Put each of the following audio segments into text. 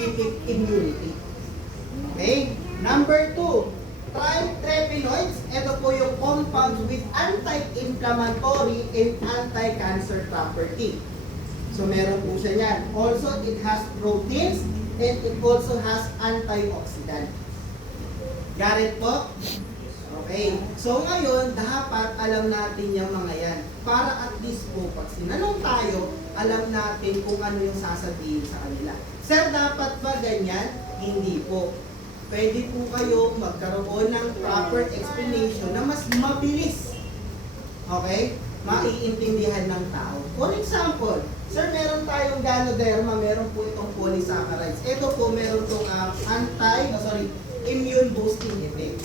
specific immunity. Okay? Number 2, triterpenoids. Ito po yung compounds with anti-inflammatory and anti-cancer property. So meron po siya yan. Also, it has proteins and it also has antioxidant. Got it po? Okay. So ngayon, dapat alam natin yung mga yan. Para at least po, pag sinanong tayo, alam natin kung ano yung sasabihin sa kanila. Sir, dapat ba ganyan? Hindi po. Pwede po kayo magkaroon ng proper explanation na mas mabilis. Okay? Maiintindihan ng tao. For example, sir, meron tayong Ganoderma, meron po itong polysaccharides. Ito po, meron itong immune boosting effect.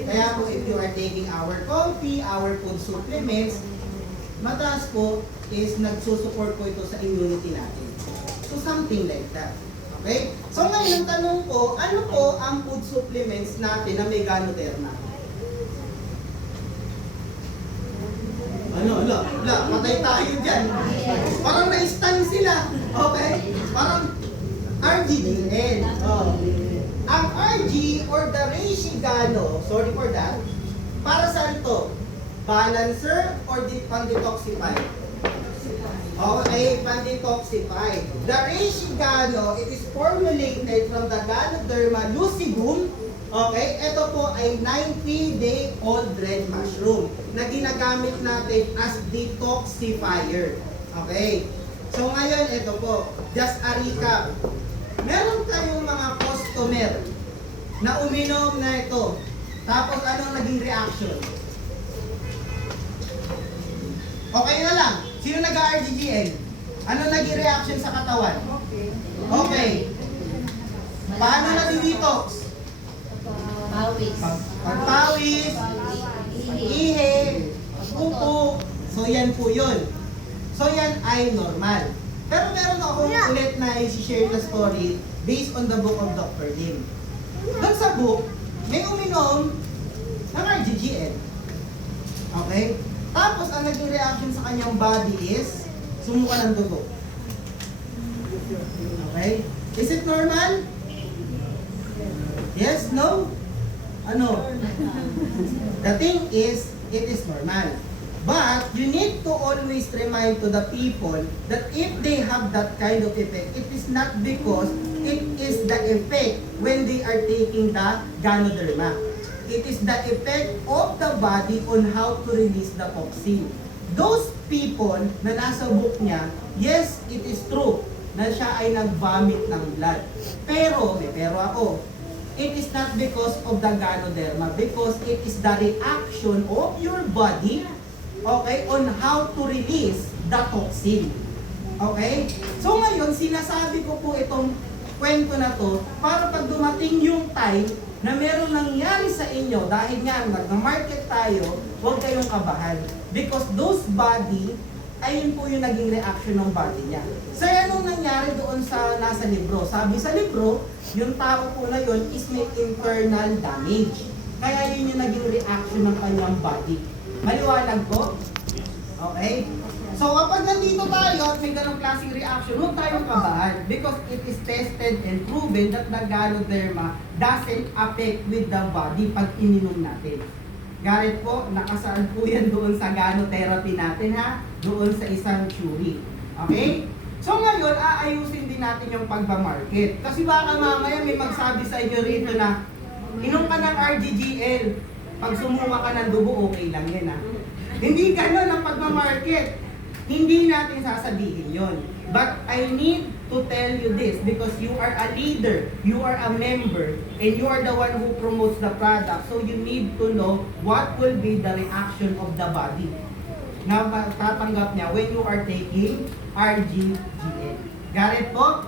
Kaya po, if you are taking our coffee, our food supplements, mataas po is nagsusupport po ito sa immunity natin. So, something like that. Okay? So, ngayon, ang tanong po, ano po ang food supplements natin na may Ganoderma? Patay tayo dyan. Parang na-stun sila. Okay? Parang RGGN. Oh. Ang RG or the reishi gano, sorry for that, para saan to? Balancer or pan-detoxify? Okay, pan-detoxify. The reishi gano, it is formulated from the Ganoderma lucidum. Okay, ito po ay 90-day-old red mushroom na ginagamit natin as detoxifier. Okay, so ngayon ito po, just a recap. Meron tayong mga customer na uminom na ito. Tapos anong naging reaction? Okay na lang. Sino nag-RGGN? Ano naging reaction sa katawan? Okay. Paano nadi-detox? Pagpawis, ihi, pupo. So yan po yun. So yan ay normal. Pero meron ako ulit na i-share na story based on the book of Dr. Lim. Doon sa book, may uminom ng RGGN. Okay? Tapos ang naging reaction sa kanyang body is sumuka ng dugo. Okay? Is it normal? Yes? No? Ano? The thing is, it is normal. But you need to always remind to the people that if they have that kind of effect, it is not because it is the effect when they are taking the Ganoderma. It is the effect of the body on how to release the toxin. Those people na nasa book niya, yes, it is true na siya ay nag-vomit ng blood. Pero, may pero ako, it is not because of the Ganoderma, because it is the reaction of your body, okay, on how to release the toxin. Okay? So ngayon, sinasabi ko po itong kwento na to para pag dumating yung time na meron nangyari sa inyo, dahil nga nag-market tayo, huwag kayong kabahan. Because those body, ayun po yung naging reaction ng body niya. So anong nangyari doon sa nasa libro? Sabi sa libro, yung tao po na yun is may internal damage. Kaya yun yung naging reaction ng kanyang body. Maliwanag po? Okay? So kapag nandito tayo at may ganong klaseng reaction, huwag tayong kabahan because it is tested and proven that the Ganoderma doesn't affect with the body pag ininom natin. Garit po, nakasaan po yan doon sa Ganotherapy natin ha? Doon sa isang theory. Okay? So ngayon, aayusin din natin yung pagbamarket. Kasi baka mamaya may magsabi sa inyo rito na inom ka ng RGGL. Pag sumuka ka ng dugo, okay lang yan ha. Hindi ganun ang pagmamarket. Hindi natin sasabihin yon. But I need to tell you this because you are a leader, you are a member, and you are the one who promotes the product. So you need to know what will be the reaction of the body na tatanggap niya when you are taking RGGN. Got it po?